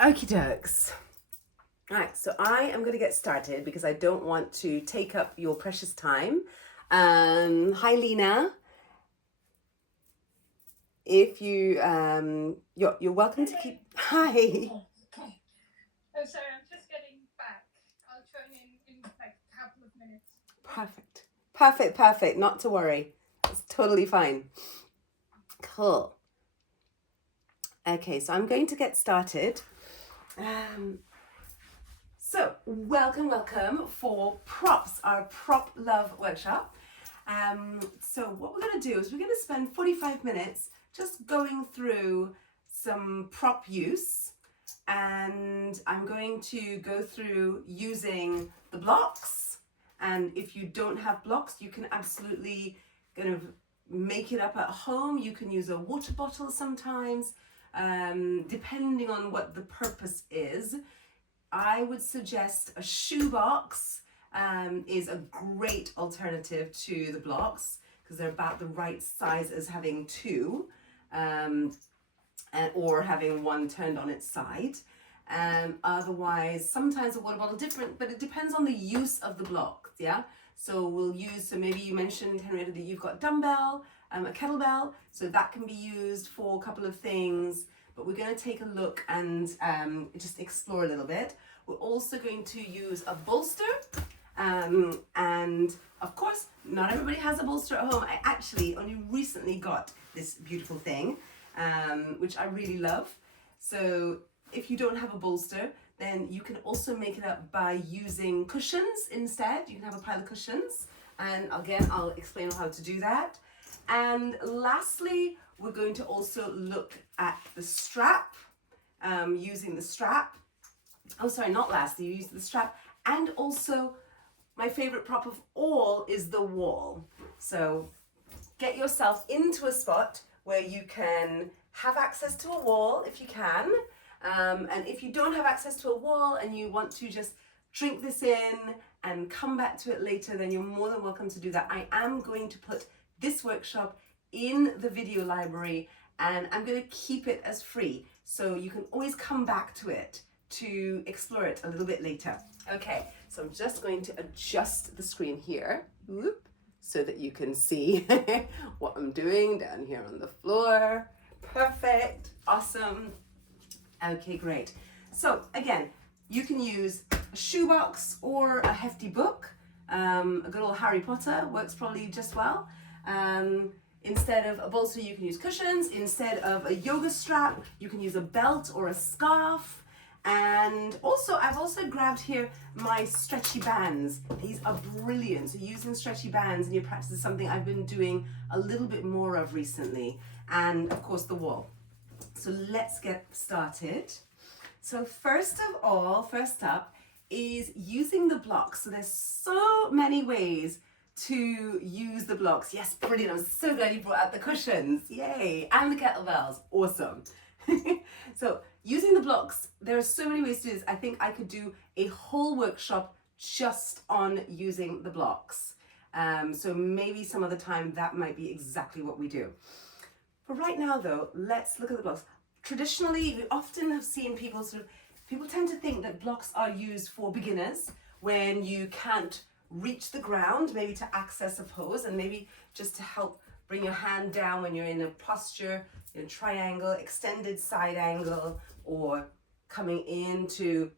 Okie dokes. Right, so I am going to get started because I don't want to take up your precious time. Hi, Lena. If you you're welcome to keep. Hi. Oh, sorry, I'm just getting back. I'll join in like a couple of minutes. Perfect. Perfect. Perfect. Not to worry. It's totally fine. Cool. Okay, so I'm going to get started. So welcome for props, our prop love workshop. So what we're going to do is we're going to spend 45 minutes just going through some prop use, and I'm going to go through using the blocks. And if you don't have blocks, you can absolutely kind of make it up at home. You can use a water bottle sometimes, depending on what the purpose is. I would suggest a shoebox is a great alternative to the blocks because they're about the right size as having two, or having one turned on its side. Otherwise, sometimes a water bottle different, but it depends on the use of the block. Yeah. So we'll use. So maybe you mentioned, Henrietta, that you've got dumbbell, a kettlebell. So that can be used for a couple of things. But we're going to take a look and just explore a little bit. We're also going to use a bolster. And of course, not everybody has a bolster at home. I actually only recently got this beautiful thing, which I really love. So if you don't have a bolster, then you can also make it up by using cushions instead. You can have a pile of cushions. And again, I'll explain how to do that. And lastly, we're going to also look at the strap, using the strap. Oh, sorry, not lastly, you use the strap. And also, my favorite prop of all is the wall. So get yourself into a spot where you can have access to a wall if you can. And if you don't have access to a wall and you want to just drink this in and come back to it later, then you're more than welcome to do that. I am going to put this workshop in the video library, and I'm going to keep it as free, so you can always come back to it to explore it a little bit later. Okay, so I'm just going to adjust the screen here, whoop, so that you can see what I'm doing down here on the floor. Perfect, awesome. Okay, great. So again, you can use a shoebox or a hefty book. A good old Harry Potter works probably just well. Instead of a bolster, you can use cushions. Instead of a yoga strap, you can use a belt or a scarf. And also, I've also grabbed here my stretchy bands. These are brilliant. So using stretchy bands in your practice is something I've been doing a little bit more of recently. And of course, the wall. So let's get started. So first up is using the blocks. So there's so many ways to use the blocks. Yes, brilliant. I'm so glad you brought out the cushions. Yay. And the kettlebells. Awesome. So using the blocks, there are so many ways to do this. I think I could do a whole workshop just on using the blocks. So maybe some other time that might be exactly what we do. For right now though, let's look at the blocks. Traditionally, we often have seen people tend to think that blocks are used for beginners when you can't reach the ground, maybe to access a pose, and maybe just to help bring your hand down when you're in a posture, in a triangle, extended side angle, or coming into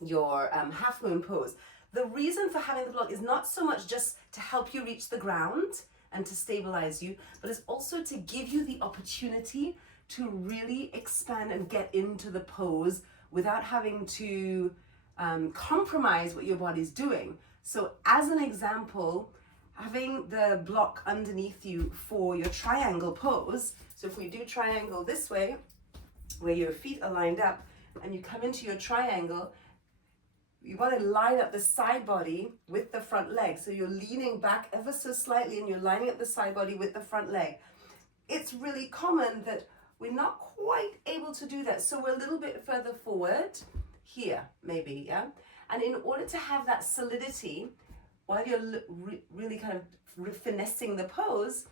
your half moon pose. The reason for having the block is not so much just to help you reach the ground and to stabilize you, but it's also to give you the opportunity to really expand and get into the pose without having to compromise what your body's doing. So as an example, having the block underneath you for your triangle pose. So if we do triangle this way, where your feet are lined up and you come into your triangle, you want to line up the side body with the front leg. So you're leaning back ever so slightly and you're lining up the side body with the front leg. It's really common that we're not quite able to do that. So we're a little bit further forward here, maybe, yeah? And in order to have that solidity, while you're really kind of finessing the pose,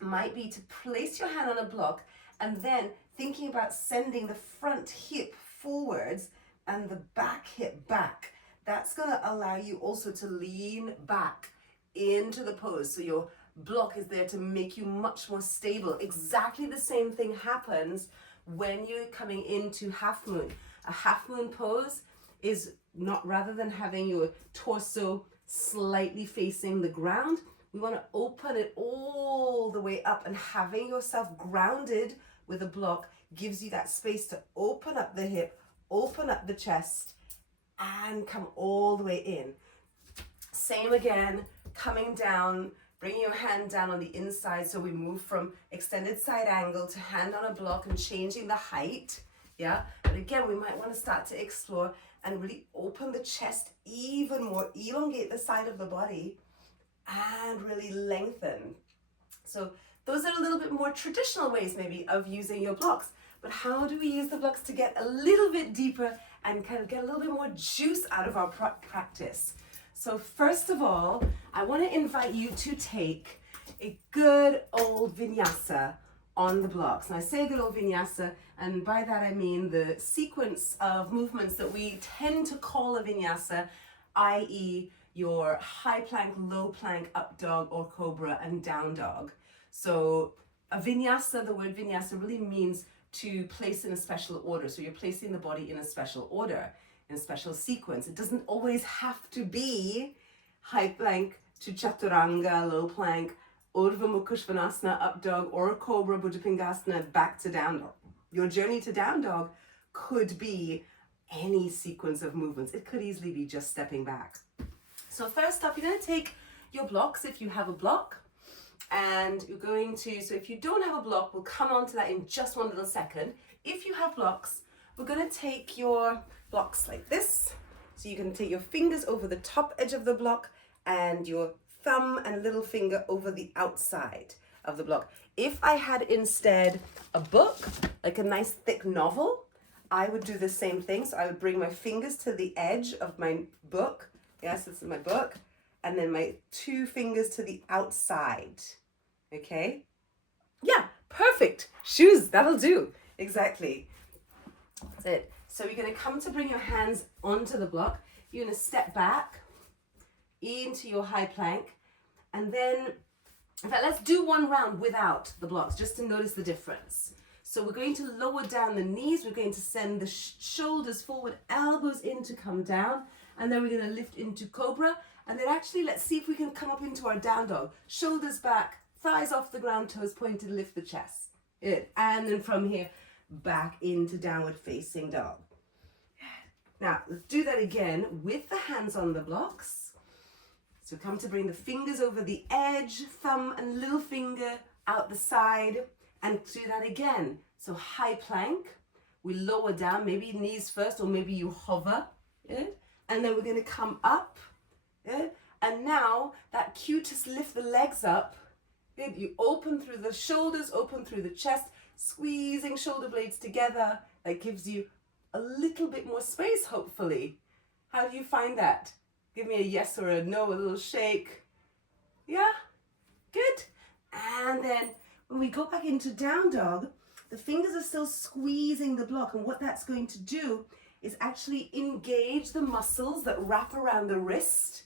might be to place your hand on a block and then thinking about sending the front hip forwards and the back hip back. That's going to allow you also to lean back into the pose. So your block is there to make you much more stable. Exactly the same thing happens when you're coming into half moon. A half moon pose is not, rather than having your torso slightly facing the ground, we want to open it all the way up, and having yourself grounded with a block gives you that space to open up the hip, open up the chest, and come all the way in. Same again, coming down, bringing your hand down on the inside, so we move from extended side angle to hand on a block and changing the height. Yeah, but again, we might want to start to explore and really open the chest even more, elongate the side of the body, and really lengthen. So those are a little bit more traditional ways maybe of using your blocks. But how do we use the blocks to get a little bit deeper and kind of get a little bit more juice out of our practice? So first of all, I want to invite you to take a good old vinyasa on the blocks. And I say good old vinyasa, and by that I mean the sequence of movements that we tend to call a vinyasa, i.e. your high plank, low plank, up dog or cobra, and down dog. So a vinyasa, the word vinyasa really means to place in a special order. So you're placing the body in a special order, in a special sequence. It doesn't always have to be high plank to chaturanga, low plank, urdhva mukha svanasana, up dog, or cobra, buddha pingasana, back to down dog. Your journey to down dog could be any sequence of movements. It could easily be just stepping back. So first up, you're going to take your blocks if you have a block, and you're going to, so if you don't have a block, we'll come on to that in just one little second. If you have blocks, we're going to take your blocks like this. So you're going to take your fingers over the top edge of the block and your thumb and little finger over the outside of the block. If I had instead a book, like a nice thick novel, I would do the same thing. So I would bring my fingers to the edge of my book. Yes, this is my book. And then my two fingers to the outside. Okay? Yeah, perfect. Shoes, that'll do. Exactly. That's it. So you're going to come to bring your hands onto the block. You're going to step back into your high plank. And then, in fact, let's do one round without the blocks, just to notice the difference. So we're going to lower down the knees. We're going to send the shoulders forward, elbows in to come down. And then we're going to lift into cobra. And then actually, let's see if we can come up into our down dog. Shoulders back, thighs off the ground, toes pointed, lift the chest. Good. And then from here, back into downward facing dog. Now, let's do that again with the hands on the blocks. So come to bring the fingers over the edge, thumb and little finger out the side, and do that again. So high plank, we lower down, maybe knees first, or maybe you hover. Good. And then we're going to come up. Good. And now that cue to lift the legs up. Good. You open through the shoulders, open through the chest, squeezing shoulder blades together. That gives you a little bit more space, hopefully. How do you find that? Give me a yes or a no, a little shake. Yeah? Good. And then when we go back into down dog, the fingers are still squeezing the block. And what that's going to do is actually engage the muscles that wrap around the wrist,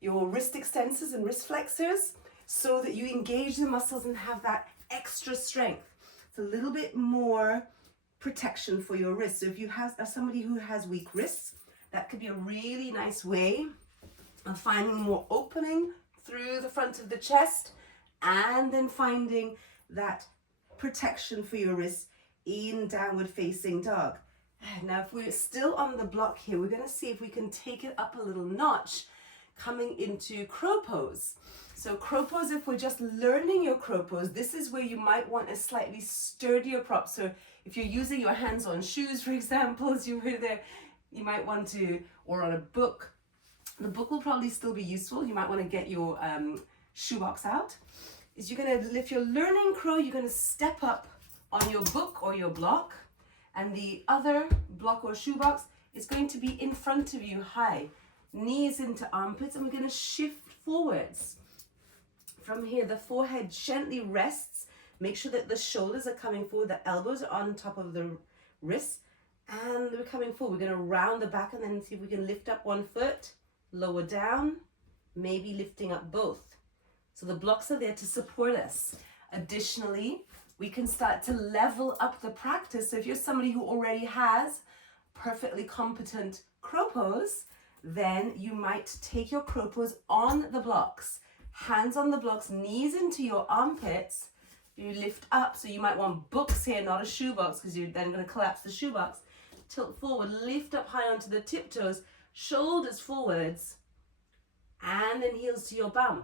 your wrist extensors and wrist flexors, so that you engage the muscles and have that extra strength. It's a little bit more protection for your wrist. So if you have somebody who has weak wrists, that could be a really nice way of finding more opening through the front of the chest, and then finding that protection for your wrists in downward facing dog. Now, if we're still on the block here, we're going to see if we can take it up a little notch, coming into crow pose. So crow pose, if we're just learning your crow pose, this is where you might want a slightly sturdier prop. So if you're using your hands on shoes, for example, as you were there, you might want to, or on a book. The book will probably still be useful. You might want to get your shoebox out. Is you're going to, if you're learning crow, you're going to step up on your book or your block. And the other block or shoebox is going to be in front of you, high. Knees into armpits, and we're going to shift forwards. From here, the forehead gently rests. Make sure that the shoulders are coming forward, the elbows are on top of the wrists, And we're coming forward. We're going to round the back and then see if we can lift up one foot, lower down, maybe lifting up both. So the blocks are there to support us. Additionally, we can start to level up the practice. So if you're somebody who already has perfectly competent crow pose, then you might take your crow pose on the blocks. Hands on the blocks, knees into your armpits. You lift up, so you might want books here, not a shoebox, because you're then going to collapse the shoebox. Tilt forward, lift up high onto the tiptoes, shoulders forwards, and then heels to your bum.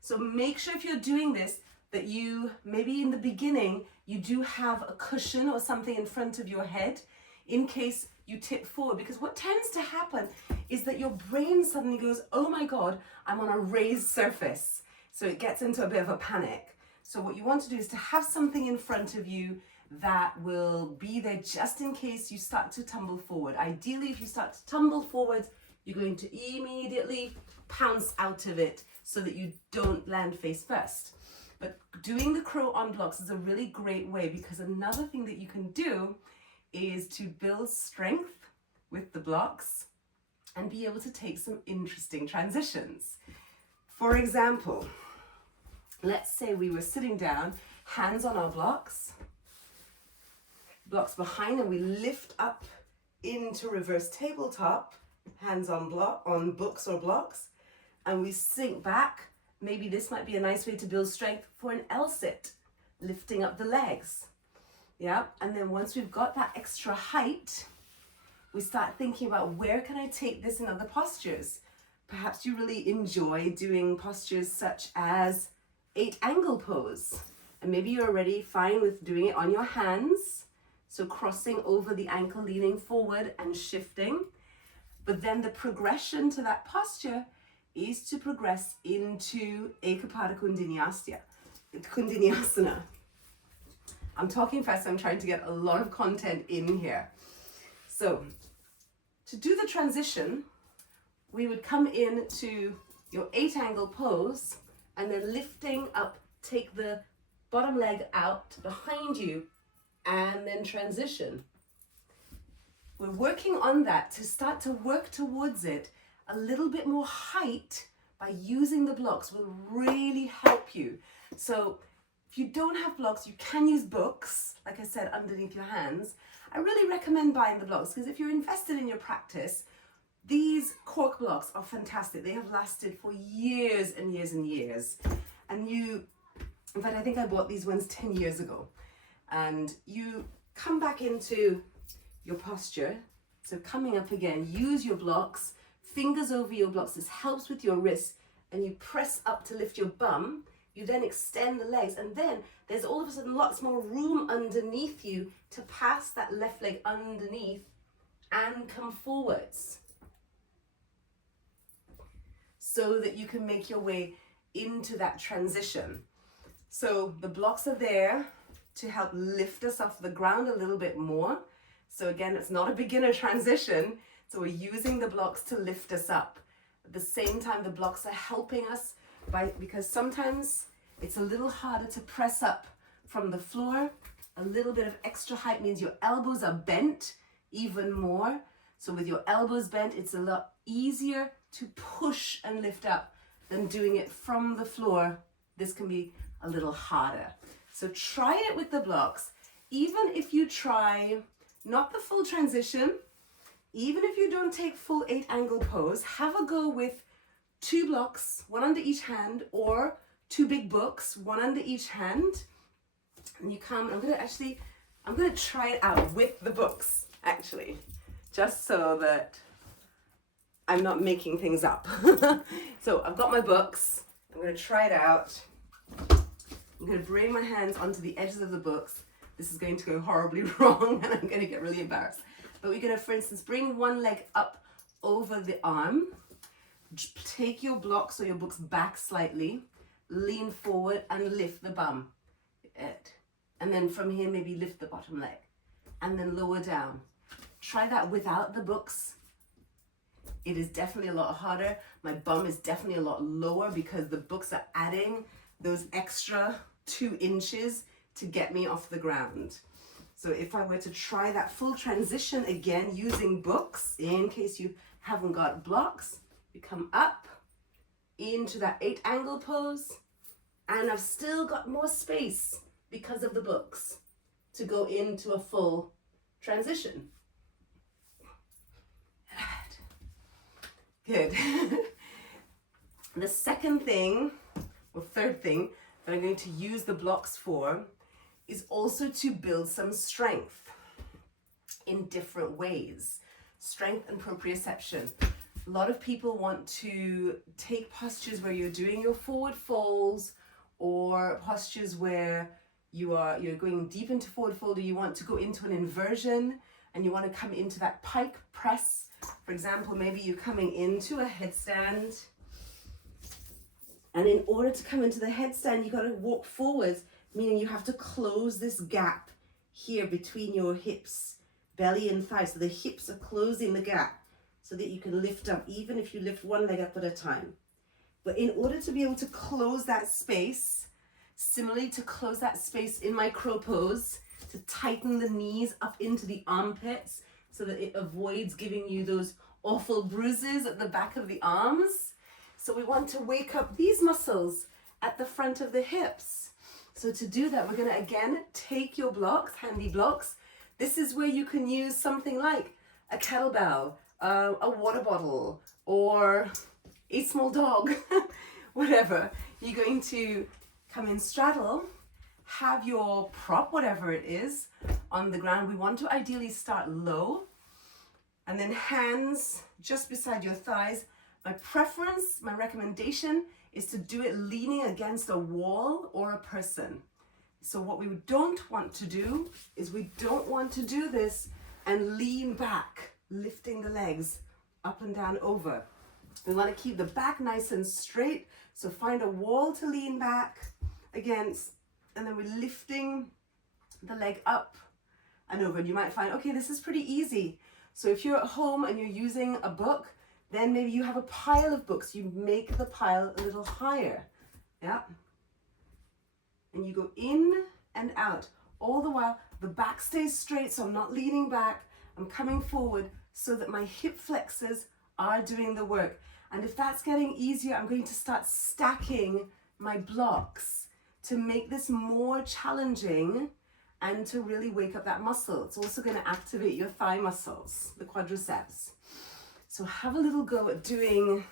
So make sure if you're doing this that you, maybe in the beginning, you do have a cushion or something in front of your head in case you tip forward, because what tends to happen is that your brain suddenly goes, oh my God, I'm on a raised surface. So it gets into a bit of a panic. So what you want to do is to have something in front of you that will be there just in case you start to tumble forward. Ideally, if you start to tumble forward, you're going to immediately pounce out of it so that you don't land face first. But doing the crow on blocks is a really great way, because another thing that you can do is to build strength with the blocks and be able to take some interesting transitions. For example, let's say we were sitting down, hands on our blocks behind, and we lift up into reverse tabletop, hands on books or blocks, and we sink back. Maybe this might be a nice way to build strength for an L-sit, lifting up the legs. Yeah, and then once we've got that extra height, we start thinking about where can I take this in other postures. Perhaps you really enjoy doing postures such as 8-angle pose, and maybe you're already fine with doing it on your hands, so crossing over the ankle, leaning forward and shifting. But then the progression to that posture is to progress into Ekapada Kundiniyasana. I'm talking fast, I'm trying to get a lot of content in here. So to do the transition, we would come into your 8-angle pose and then lifting up, take the bottom leg out behind you and then transition. We're working on that to start to work towards it. A little bit more height by using the blocks will really help you. So if you don't have blocks, you can use books, like I said, underneath your hands. I really recommend buying the blocks, because if you're invested in your practice, these cork blocks are fantastic. They have lasted for years and years and years. And in fact, I think I bought these ones 10 years ago. And you come back into your posture. So coming up again, use your blocks, fingers over your blocks. This helps with your wrists, and you press up to lift your bum. You then extend the legs, and then there's all of a sudden lots more room underneath you to pass that left leg underneath and come forwards, so that you can make your way into that transition. So the blocks are there to help lift us off the ground a little bit more. So again, it's not a beginner transition. So we're using the blocks to lift us up. At the same time, the blocks are helping us because sometimes it's a little harder to press up from the floor. A little bit of extra height means your elbows are bent even more. So with your elbows bent, it's a lot easier to push and lift up than doing it from the floor. This can be a little harder. So try it with the blocks. Even if you try not the full transition, even if you don't take full 8-angle pose, have a go with 2 blocks, 1 under each hand, or 2 big books, 1 under each hand. And you come, I'm gonna try it out with the books, actually, just so that I'm not making things up. So I've got my books, I'm gonna try it out. I'm gonna bring my hands onto the edges of the books. This is going to go horribly wrong and I'm gonna get really embarrassed. But we're gonna, for instance, bring one leg up over the arm, take your blocks or your books back slightly, lean forward and lift the bum. And then from here, maybe lift the bottom leg and then lower down. Try that without the books. It is definitely a lot harder. My bum is definitely a lot lower because the books are adding those extra 2 inches to get me off the ground. So if I were to try that full transition again using books, in case you haven't got blocks, you come up into that 8-angle pose, and I've still got more space because of the books to go into a full transition. Good. The second thing, or third thing, that I'm going to use the blocks for is also to build some strength in different ways. Strength and proprioception. A lot of people want to take postures where you're doing your forward folds, or postures where you're going deep into forward fold, or you want to go into an inversion and you want to come into that pike press. For example, maybe you're coming into a headstand, and in order to come into the headstand, you got to walk forwards, meaning you have to close this gap here between your hips, belly and thighs. So the hips are closing the gap so that you can lift up, even if you lift one leg up at a time. But in order to be able to close that space, similarly to close that space in my crow pose, to tighten the knees up into the armpits so that it avoids giving you those awful bruises at the back of the arms. So we want to wake up these muscles at the front of the hips. So to do that, we're going to again take your blocks, handy blocks. This is where you can use something like a kettlebell, a water bottle, or a small dog, whatever. You're going to come in straddle, have your prop, whatever it is, on the ground. We want to ideally start low, and then hands just beside your thighs. My preference, my recommendation is to do it leaning against a wall or a person. So what we don't want to do is we don't want to do this and lean back, lifting the legs up and down over. We want to keep the back nice and straight. So find a wall to lean back against, and then we're lifting the leg up and over. And you might find, okay, this is pretty easy. So if you're at home and you're using a book, then maybe you have a pile of books. You make the pile a little higher. Yeah. And you go in and out. All the while, the back stays straight, so I'm not leaning back. I'm coming forward so that my hip flexors are doing the work. And if that's getting easier, I'm going to start stacking my blocks to make this more challenging and to really wake up that muscle. It's also going to activate your thigh muscles, the quadriceps. So have a little go at doing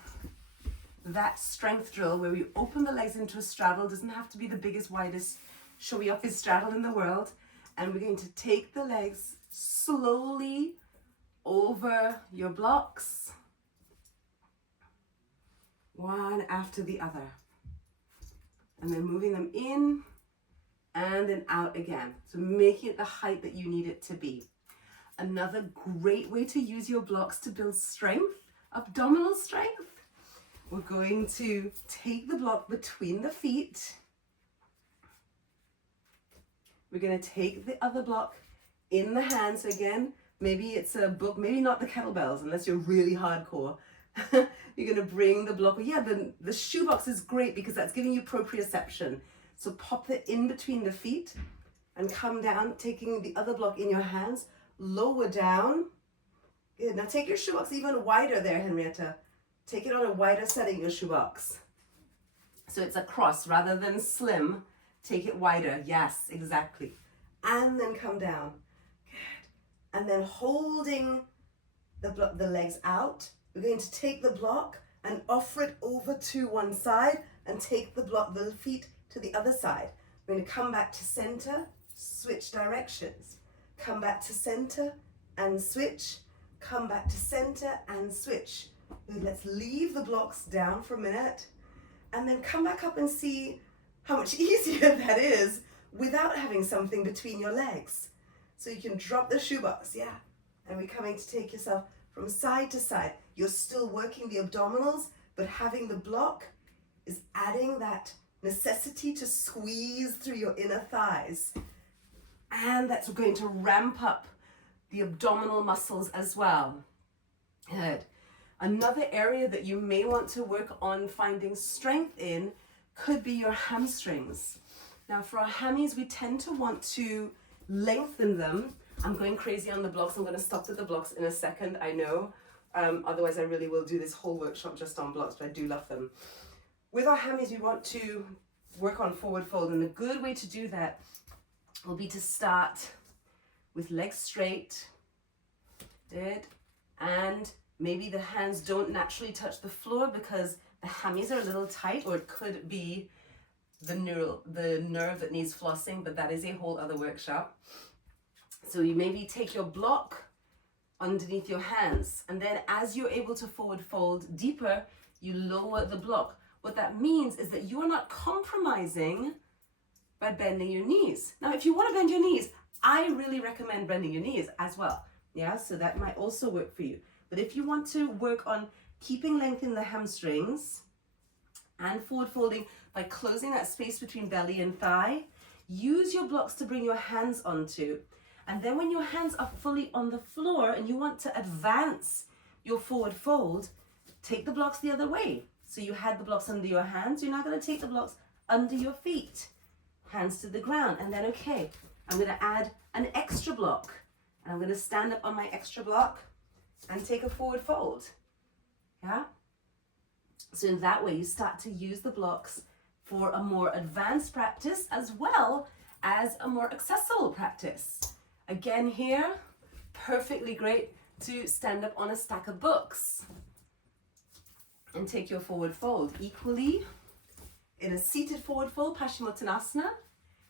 that strength drill where we open the legs into a straddle. Doesn't have to be the biggest, widest, showy-offest straddle in the world. And we're going to take the legs slowly over your blocks, one after the other. And then moving them in and then out again. So making it the height that you need it to be. Another great way to use your blocks to build strength, abdominal strength. We're going to take the block between the feet. We're going to take the other block in the hands. So again, maybe it's a book, maybe not the kettlebells, unless you're really hardcore. You're going to bring the block. Yeah, the shoebox is great because that's giving you proprioception. So pop it in between the feet and come down, taking the other block in your hands. Lower down. Good. Now take your shoebox even wider there, Henrietta. Take it on a wider setting, your shoebox. So it's a cross rather than slim. Take it wider. Yes, exactly. And then come down. Good. And then holding the legs out, we're going to take the block and offer it over to one side and take the feet to the other side. We're going to come back to center, switch directions. Come back to center and switch. Come back to center and switch. Let's leave the blocks down for a minute and then come back up and see how much easier that is without having something between your legs. So you can drop the shoebox, yeah. And we're coming to take yourself from side to side. You're still working the abdominals, but having the block is adding that necessity to squeeze through your inner thighs. And that's going to ramp up the abdominal muscles as well. Good. Another area that you may want to work on finding strength in could be your hamstrings. Now for our hammies, we tend to want to lengthen them. I'm going crazy on the blocks. I'm going to stop at the blocks in a second, I know. Otherwise, I really will do this whole workshop just on blocks, but I do love them. With our hammies, we want to work on forward fold, and a good way to do that will be to start with legs straight, good, and maybe the hands don't naturally touch the floor because the hammies are a little tight, or it could be the nerve that needs flossing, but that is a whole other workshop. So you maybe take your block underneath your hands, and then as you're able to forward fold deeper, you lower the block. What that means is that you are not compromising by bending your knees. Now, if you want to bend your knees, I really recommend bending your knees as well. Yeah, so that might also work for you. But if you want to work on keeping length in the hamstrings and forward folding by closing that space between belly and thigh, use your blocks to bring your hands onto. And then when your hands are fully on the floor and you want to advance your forward fold, take the blocks the other way. So you had the blocks under your hands, you're now going to take the blocks under your feet, hands to the ground. And then, okay, I'm going to add an extra block. And I'm going to stand up on my extra block and take a forward fold. Yeah? So in that way, you start to use the blocks for a more advanced practice as well as a more accessible practice. Again here, perfectly great to stand up on a stack of books and take your forward fold. Equally, in a seated forward fold, Paschimottanasana,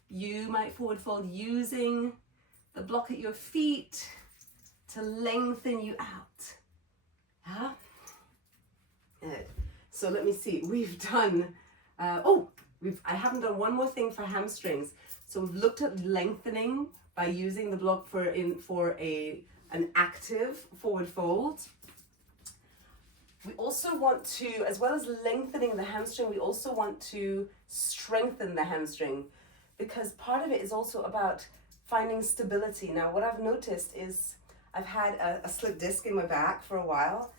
you might forward fold using the block at your feet to lengthen you out. Yeah? Good. So let me see, we've done, I haven't done one more thing for hamstrings. So we've looked at lengthening by using the block for an active forward fold. We also want to, as well as lengthening the hamstring, we also want to strengthen the hamstring, because part of it is also about finding stability. Now, what I've noticed is I've had a slip disc in my back for a while,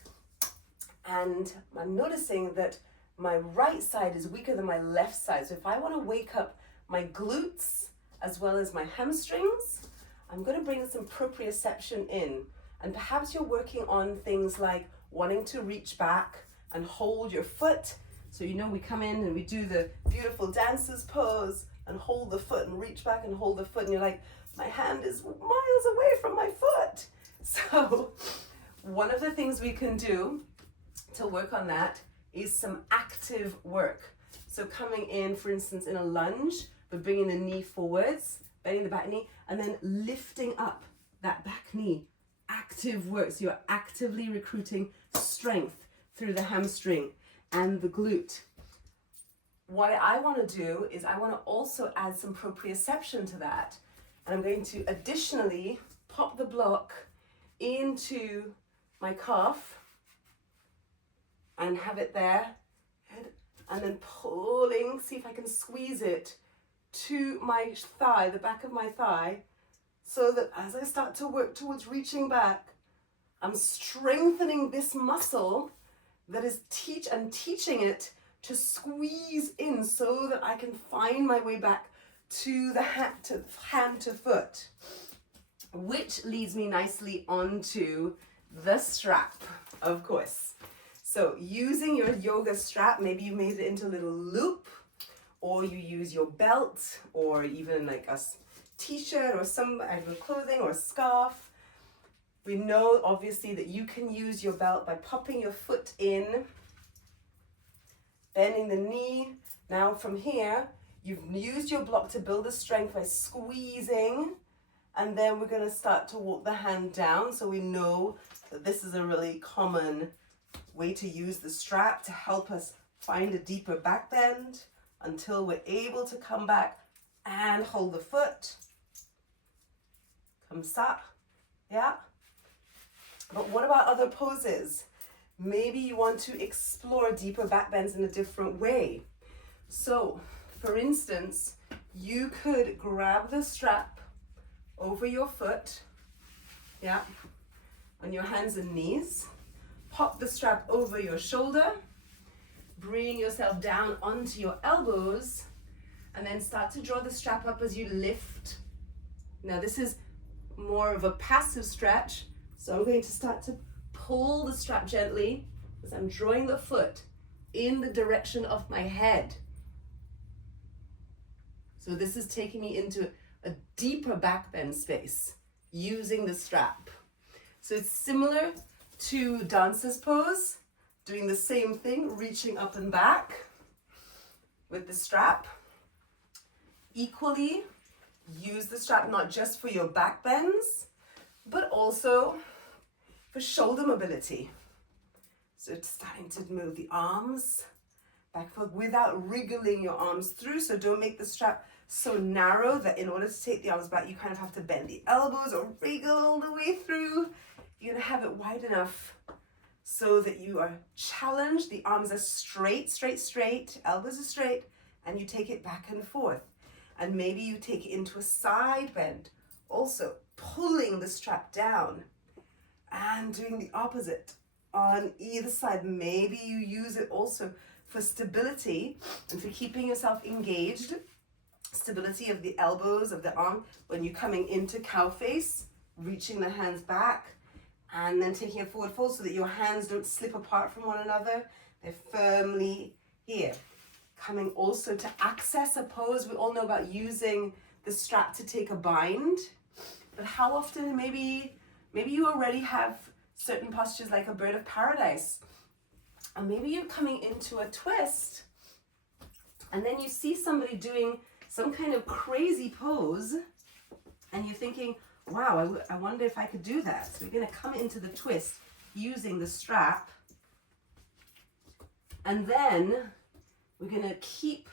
and I'm noticing that my right side is weaker than my left side. So if I want to wake up my glutes as well as my hamstrings, I'm going to bring some proprioception in. And perhaps you're working on things like wanting to reach back and hold your foot. So you know we come in and we do the beautiful dancer's pose and hold the foot and reach back and hold the foot, and you're like, my hand is miles away from my foot. So one of the things we can do to work on that is some active work. So coming in, for instance, in a lunge, but bringing the knee forwards, bending the back knee, and then lifting up that back knee. Active work. So you're actively recruiting strength through the hamstring and the glute. What I want to do is I want to also add some proprioception to that. And I'm going to additionally pop the block into my calf and have it there. And then pulling, see if I can squeeze it to my thigh, the back of my thigh, so that as I start to work towards reaching back, I'm strengthening this muscle that is teaching it to squeeze in so that I can find my way back to the hand to foot, which leads me nicely onto the strap, of course. So using your yoga strap, maybe you made it into a little loop, or you use your belt, or even like a t-shirt or some other clothing or scarf. We know obviously that you can use your belt by popping your foot in, bending the knee. Now from here, you've used your block to build the strength by squeezing, and then we're going to start to walk the hand down. So we know that this is a really common way to use the strap to help us find a deeper back bend until we're able to come back and hold the foot. Comme ça. Yeah. But what about other poses? Maybe you want to explore deeper back bends in a different way. So, for instance, you could grab the strap over your foot, yeah, on your hands and knees. Pop the strap over your shoulder. Bring yourself down onto your elbows, and then start to draw the strap up as you lift Now this is more of a passive stretch, so I'm going to start to pull the strap gently as I'm drawing the foot in the direction of my head. So this is taking me into a deeper back bend space using the strap. So it's similar to dancer's pose, doing the same thing, reaching up and back with the strap. Equally, use the strap not just for your back bends, but also for shoulder mobility. So it's starting to move the arms back and forth without wriggling your arms through. So don't make the strap so narrow that in order to take the arms back, you kind of have to bend the elbows or wriggle all the way through. You're gonna have it wide enough so that you are challenged. The arms are straight, straight, straight, elbows are straight, and you take it back and forth. And maybe you take it into a side bend, also pulling the strap down and doing the opposite on either side. Maybe you use it also for stability and for keeping yourself engaged. Stability of the elbows, of the arm, when you're coming into cow face, reaching the hands back, and then taking a forward fold so that your hands don't slip apart from one another. They're firmly here. Coming also to access a pose. We all know about using the strap to take a bind, but how often, maybe you already have certain postures like a bird of paradise, and maybe you're coming into a twist, and then you see somebody doing some kind of crazy pose, and you're thinking, wow, I wonder if I could do that. So we're gonna come into the twist using the strap, and then we're gonna keep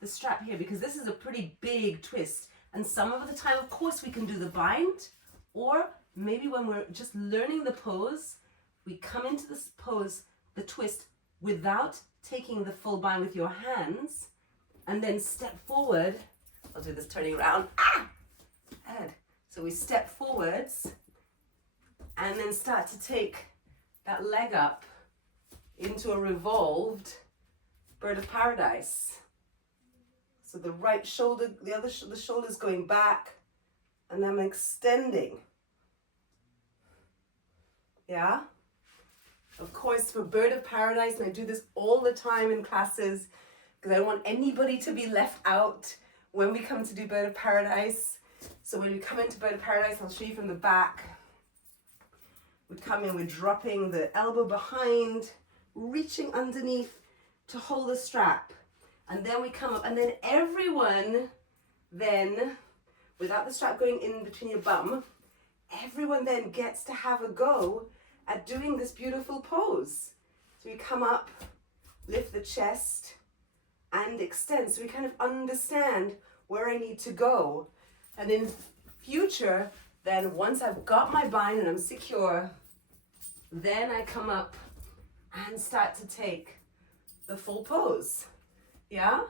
the strap here because this is a pretty big twist. And some of the time, of course, we can do the bind, or maybe when we're just learning the pose, we come into this pose, the twist, without taking the full bind with your hands, and then step forward. I'll do this turning around. Head. So we step forwards and then start to take that leg up into a revolved bird of paradise. So the right shoulder, the shoulder's going back, and I'm extending. Yeah? Of course, for bird of paradise, and I do this all the time in classes, because I don't want anybody to be left out when we come to do bird of paradise. So when we come into bird of paradise, I'll show you from the back. We come in, we're dropping the elbow behind, reaching underneath to hold the strap. And then we come up, and then everyone then, without the strap going in between your bum, everyone then gets to have a go at doing this beautiful pose. So we come up, lift the chest, and extend. So we kind of understand where I need to go. And in future, then once I've got my bind and I'm secure, then I come up and start to take the full pose. Yeah?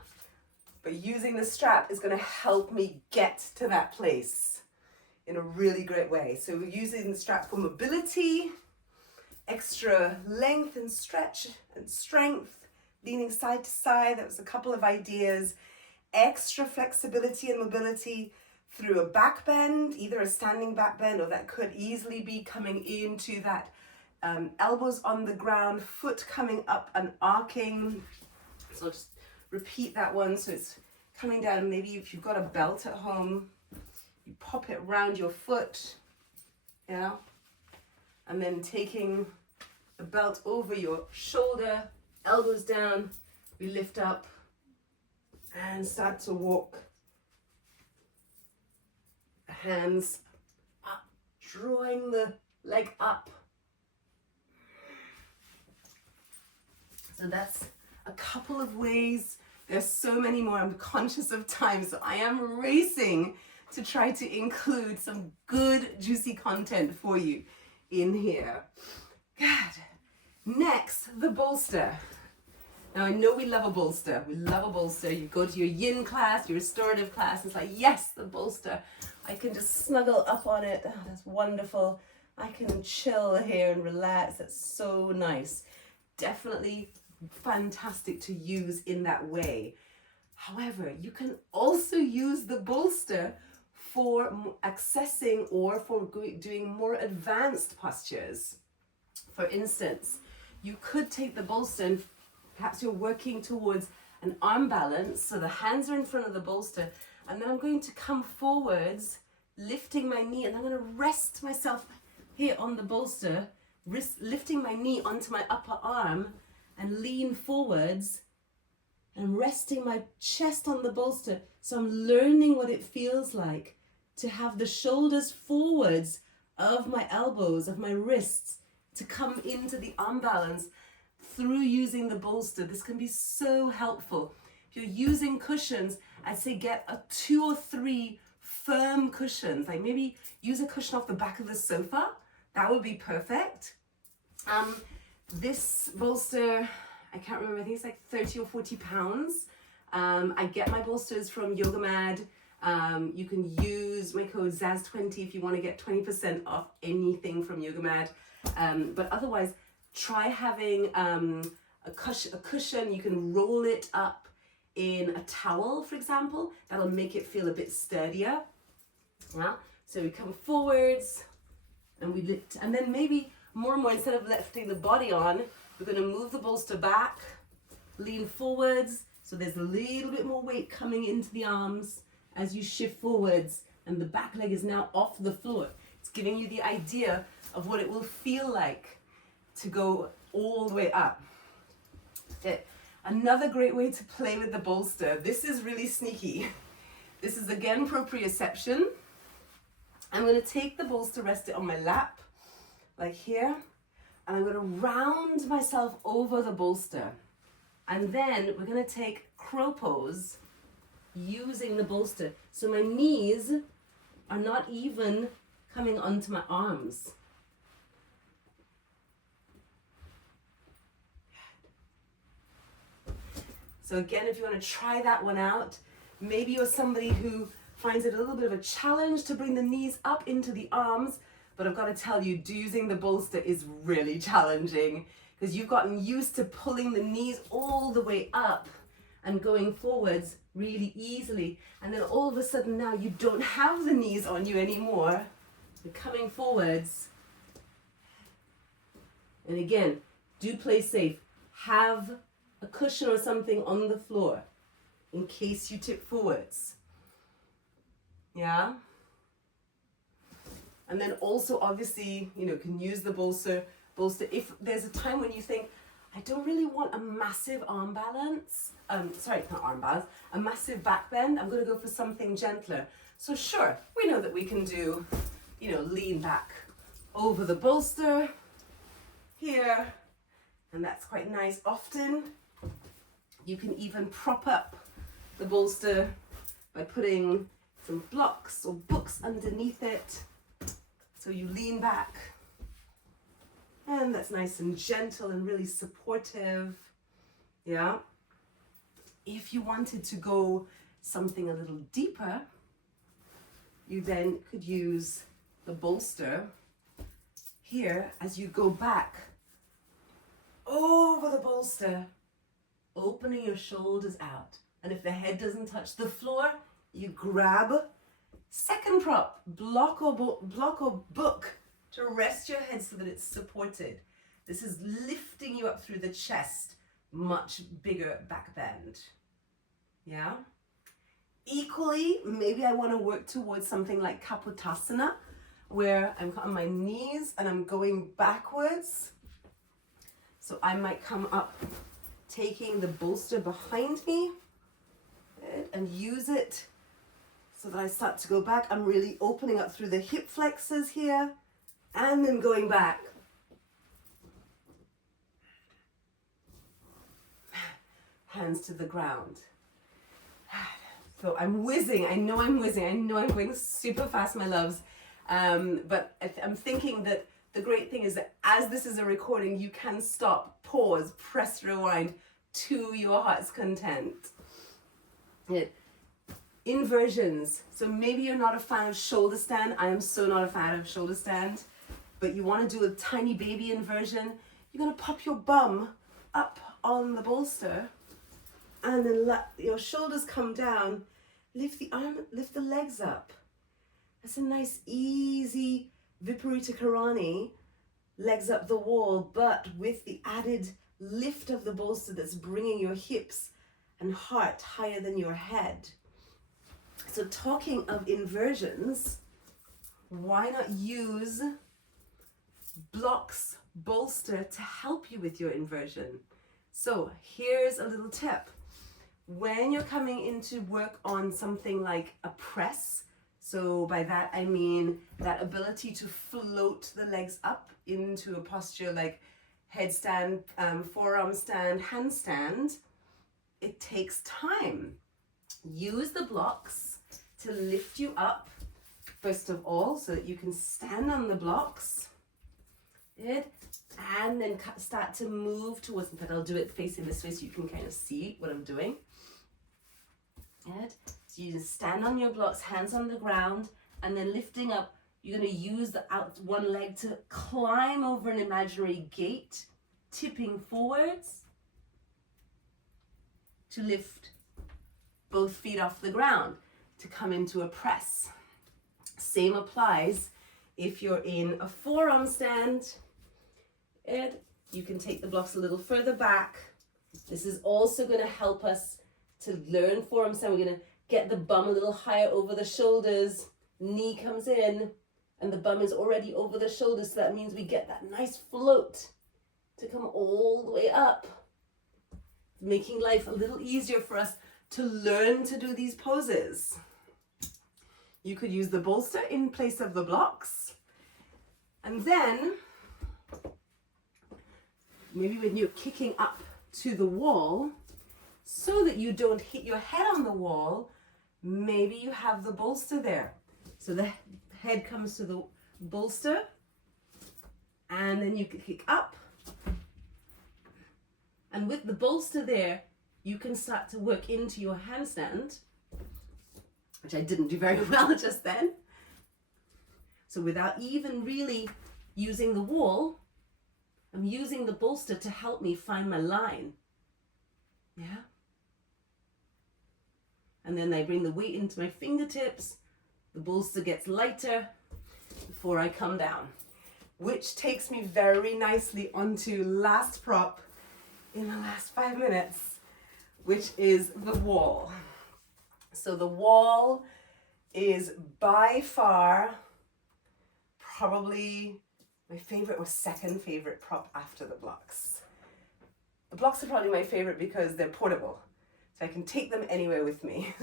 But using the strap is going to help me get to that place in a really great way. So we're using the strap for mobility, extra length and stretch and strength, leaning side to side. That was a couple of ideas. Extra flexibility and mobility through a back bend, either a standing back bend, or that could easily be coming into that elbows on the ground, foot coming up and arcing. So just repeat that one. So it's coming down. Maybe if you've got a belt at home, you pop it around your foot, yeah, and then taking the belt over your shoulder, elbows down, we lift up and start to walk. Hands up, drawing the leg up. So that's a couple of ways. There's so many more. I'm conscious of time, so I am racing to try to include some good, juicy content for you in here. God. Next, the bolster. Now, I know we love a bolster. We love a bolster. You go to your yin class, your restorative class, it's like, yes, the bolster. I can just snuggle up on it. Oh, that's wonderful. I can chill here and relax. That's so nice. Definitely fantastic to use in that way. However, you can also use the bolster for accessing or for doing more advanced postures. For instance, you could take the bolster and perhaps you're working towards an arm balance, so the hands are in front of the bolster, and then I'm going to come forwards, lifting my knee, and I'm going to rest myself here on the bolster, lifting my knee onto my upper arm and lean forwards and resting my chest on the bolster. So I'm learning what it feels like to have the shoulders forwards of my elbows, of my wrists, to come into the arm balance through using the bolster. This can be so helpful. If you're using cushions, I'd say get 2 or 3 firm cushions. Like maybe use a cushion off the back of the sofa. That would be perfect. This bolster, I can't remember, I think it's like 30 or 40 pounds. I get my bolsters from Yoga Mad. You can use my code ZAZ20 if you want to get 20% off anything from Yoga Mad. But otherwise, try having a cushion. You can roll it up in a towel, for example. That'll make it feel a bit sturdier. Yeah. So we come forwards and we lift, and then maybe more and more, instead of lifting the body on, we're going to move the bolster back, lean forwards. So there's a little bit more weight coming into the arms as you shift forwards, and the back leg is now off the floor. It's giving you the idea of what it will feel like to go all the way up. Another great way to play with the bolster, this is really sneaky. This is again proprioception. I'm going to take the bolster, rest it on my lap, like here, and I'm going to round myself over the bolster. And then we're going to take crow pose using the bolster. So my knees are not even coming onto my arms. So again, if you want to try that one out, maybe you're somebody who finds it a little bit of a challenge to bring the knees up into the arms, but I've got to tell you, using the bolster is really challenging because you've gotten used to pulling the knees all the way up and going forwards really easily. And then all of a sudden now you don't have the knees on you anymore. You're coming forwards. And again, do play safe. Have a cushion or something on the floor in case you tip forwards. Yeah. And then also obviously, you can use the bolster if there's a time when you think, I don't really want a massive arm balance. Sorry, not arm balance, a massive back bend. I'm going to go for something gentler. So sure, we know that we can do, lean back over the bolster here. And that's quite nice. Often you can even prop up the bolster by putting some blocks or books underneath it. So you lean back. And that's nice and gentle and really supportive. Yeah. If you wanted to go something a little deeper, you then could use the bolster here as you go back over the bolster, opening your shoulders out. And if the head doesn't touch the floor, you grab second prop, block or book to rest your head so that it's supported. This is lifting you up through the chest, much bigger back bend. Yeah. Equally, maybe I want to work towards something like Kapotasana, where I'm on my knees and I'm going backwards. So I might come up, taking the bolster behind me and use it so that I start to go back. I'm really opening up through the hip flexors here and then going back. Hands to the ground. So I'm whizzing. I know I'm whizzing. I know I'm going super fast, my loves. But I'm thinking that the great thing is that as this is a recording, you can stop, pause, press rewind to your heart's content. Inversions. So maybe you're not a fan of shoulder stand. I am so not a fan of shoulder stand. But you want to do a tiny baby inversion. You're going to pop your bum up on the bolster and then let your shoulders come down. Lift the arm, lift the legs up. That's a nice, easy Viparita Karani, legs up the wall, but with the added lift of the bolster that's bringing your hips and heart higher than your head. So talking of inversions, why not use blocks bolster to help you with your inversion? So here's a little tip. When you're coming in to work on something like a press, so by that I mean that ability to float the legs up into a posture like headstand, forearm stand, handstand, it takes time. Use the blocks to lift you up, first of all, so that you can stand on the blocks. Good. And then start to move towards, in fact, I'll do it facing this way so you can kind of see what I'm doing. Good. So you just stand on your blocks, hands on the ground, and then lifting up, you're going to use the one leg to climb over an imaginary gate, tipping forwards to lift both feet off the ground to come into a press. Same applies if you're in a forearm stand. And you can take the blocks a little further back. This is also going to help us to learn forearm stand. We're going to get the bum a little higher over the shoulders. Knee comes in and the bum is already over the shoulders. So that means we get that nice float to come all the way up, making life a little easier for us to learn to do these poses. You could use the bolster in place of the blocks. And then, maybe when you're kicking up to the wall, so that you don't hit your head on the wall, maybe you have the bolster there. So the head comes to the bolster, and then you can kick up. And with the bolster there, you can start to work into your handstand, which I didn't do very well just then. So without even really using the wall, I'm using the bolster to help me find my line. Yeah. And then I bring the weight into my fingertips. The bolster gets lighter before I come down, which takes me very nicely onto last prop in the last 5 minutes, which is the wall. So the wall is by far probably my favorite or second favorite prop after the blocks. The blocks are probably my favorite because they're portable, so I can take them anywhere with me.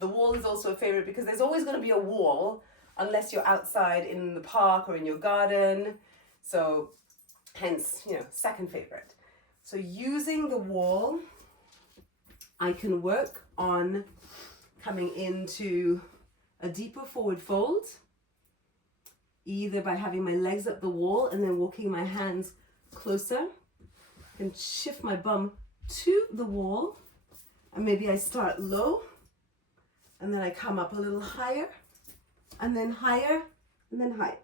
The wall is also a favorite because there's always going to be a wall unless you're outside in the park or in your garden. So hence, second favorite. So using the wall, I can work on coming into a deeper forward fold, either by having my legs up the wall and then walking my hands closer and shift my bum to the wall. And maybe I start low and then I come up a little higher and then higher and then higher.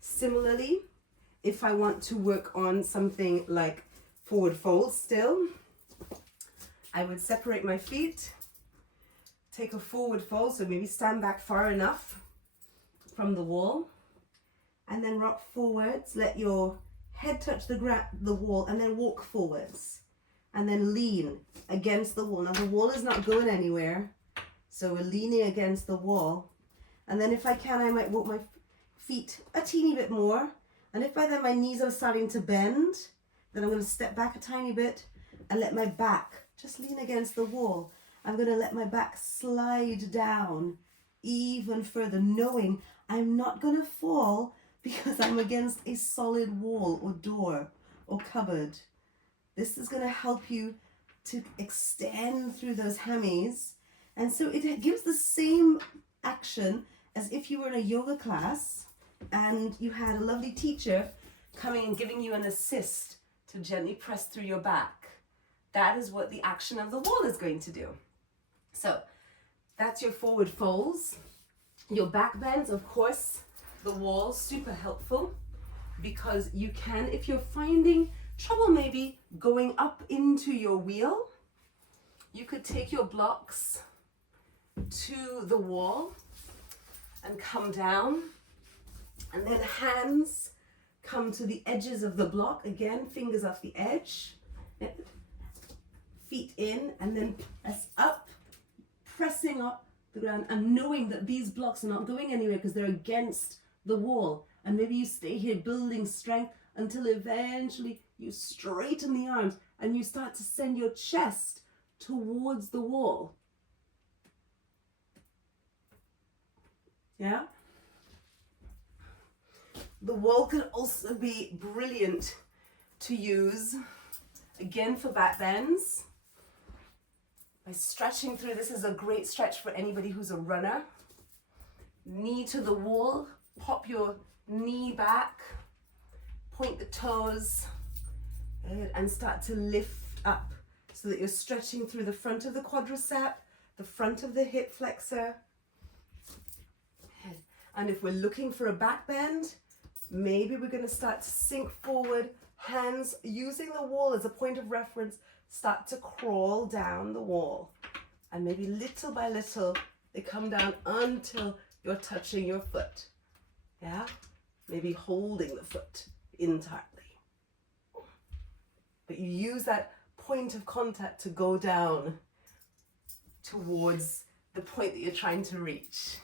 Similarly, if I want to work on something like forward fold still, I would separate my feet, take a forward fold, so maybe stand back far enough from the wall, and then rock forwards, let your head touch the wall, and then walk forwards, and then lean against the wall. Now the wall is not going anywhere, so we're leaning against the wall, and then if I can, I might walk my feet a teeny bit more, and if by then my knees are starting to bend, then I'm going to step back a tiny bit and let my back just lean against the wall. I'm going to let my back slide down even further, knowing I'm not going to fall because I'm against a solid wall or door or cupboard. This is going to help you to extend through those hammies. And so it gives the same action as if you were in a yoga class and you had a lovely teacher coming and giving you an assist to gently press through your back. That is what the action of the wall is going to do. So that's your forward folds. Your back bends, of course, the wall, super helpful because you can, if you're finding trouble maybe going up into your wheel, you could take your blocks to the wall and come down. And then hands come to the edges of the block. Again, fingers off the edge. Feet in, and then press up, pressing up the ground and knowing that these blocks are not going anywhere because they're against the wall. And maybe you stay here building strength until eventually you straighten the arms and you start to send your chest towards the wall. Yeah? The wall can also be brilliant to use, again, for back bends. By stretching through, this is a great stretch for anybody who's a runner. Knee to the wall, pop your knee back, point the toes, and start to lift up so that you're stretching through the front of the quadricep, the front of the hip flexor. And if we're looking for a back bend, maybe we're going to start to sink forward, hands using the wall as a point of reference, start to crawl down the wall. And maybe little by little, they come down until you're touching your foot. Yeah? Maybe holding the foot entirely. But you use that point of contact to go down towards the point that you're trying to reach.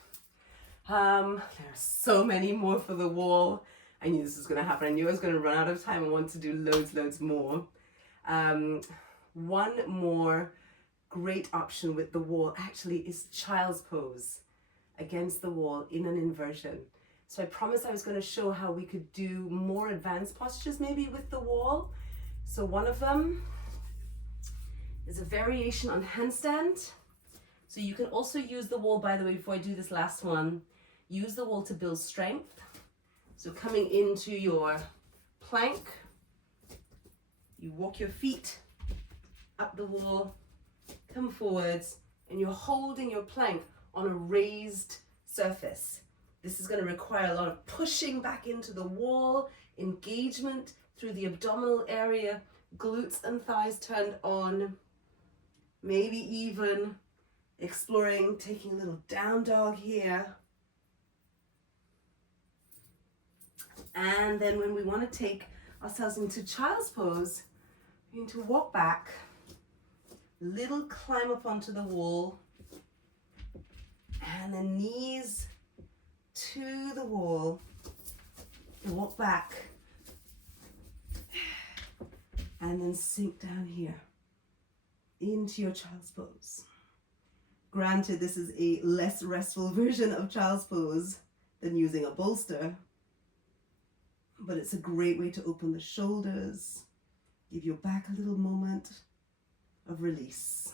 There are so many more for the wall. I knew this was going to happen. I knew I was going to run out of time and want to do loads more. One more great option with the wall actually is child's pose against the wall in an inversion. So I promised I was going to show how we could do more advanced postures maybe with the wall. So one of them is a variation on handstand. So you can also use the wall, by the way, before I do this last one, use the wall to build strength. So coming into your plank, you walk your feet up the wall, come forwards, and you're holding your plank on a raised surface. This is going to require a lot of pushing back into the wall, engagement through the abdominal area, glutes and thighs turned on, maybe even exploring taking a little down dog here. And then when we want to take ourselves into child's pose, we need to walk back, little climb up onto the wall, and then knees to the wall, and walk back, and then sink down here into your child's pose. Granted, this is a less restful version of child's pose than using a bolster, but it's a great way to open the shoulders, give your back a little moment of release.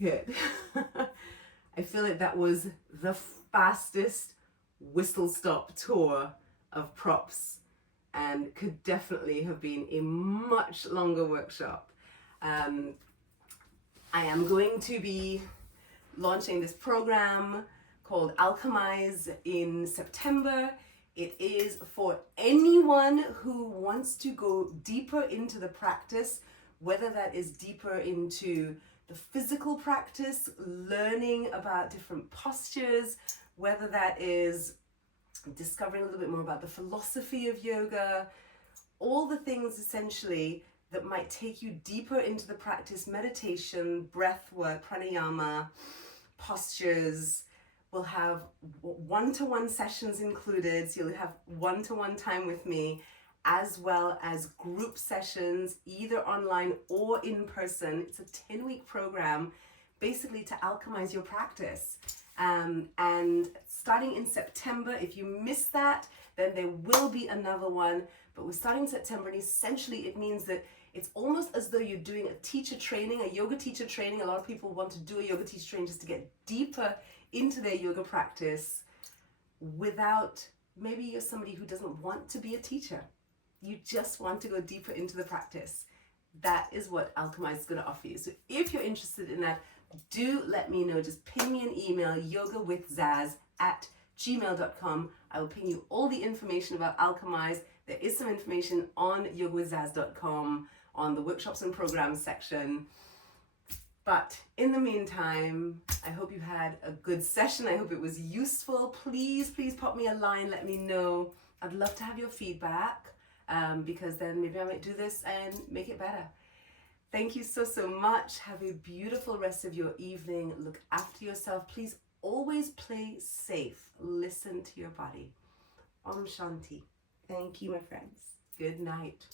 Good. I feel like that was the fastest whistle stop tour of props and could definitely have been a much longer workshop. I am going to be launching this program called Alchemize in September. It is for anyone who wants to go deeper into the practice, whether that is deeper into the physical practice, learning about different postures, whether that is discovering a little bit more about the philosophy of yoga, all the things essentially that might take you deeper into the practice, meditation, breath work, pranayama, postures. We'll have one-to-one sessions included, so you'll have one-to-one time with me, as well as group sessions, either online or in person. It's a 10-week program, basically to alchemize your practice. And starting in September, if you miss that, then there will be another one. But we're starting in September, and essentially it means that it's almost as though you're doing a teacher training, a yoga teacher training. A lot of people want to do a yoga teacher training just to get deeper into their yoga practice without, maybe you're somebody who doesn't want to be a teacher. You just want to go deeper into the practice. That is what Alchemize is going to offer you. So if you're interested in that, do let me know. Just ping me an email, yogawithzaz@gmail.com. I will ping you all the information about Alchemize. There is some information on yogawithzaz.com on the workshops and programs section. But in the meantime, I hope you had a good session. I hope it was useful. Please, please pop me a line. Let me know. I'd love to have your feedback because then maybe I might do this and make it better. Thank you so, so much. Have a beautiful rest of your evening. Look after yourself. Please always play safe. Listen to your body. Om Shanti. Thank you, my friends. Good night.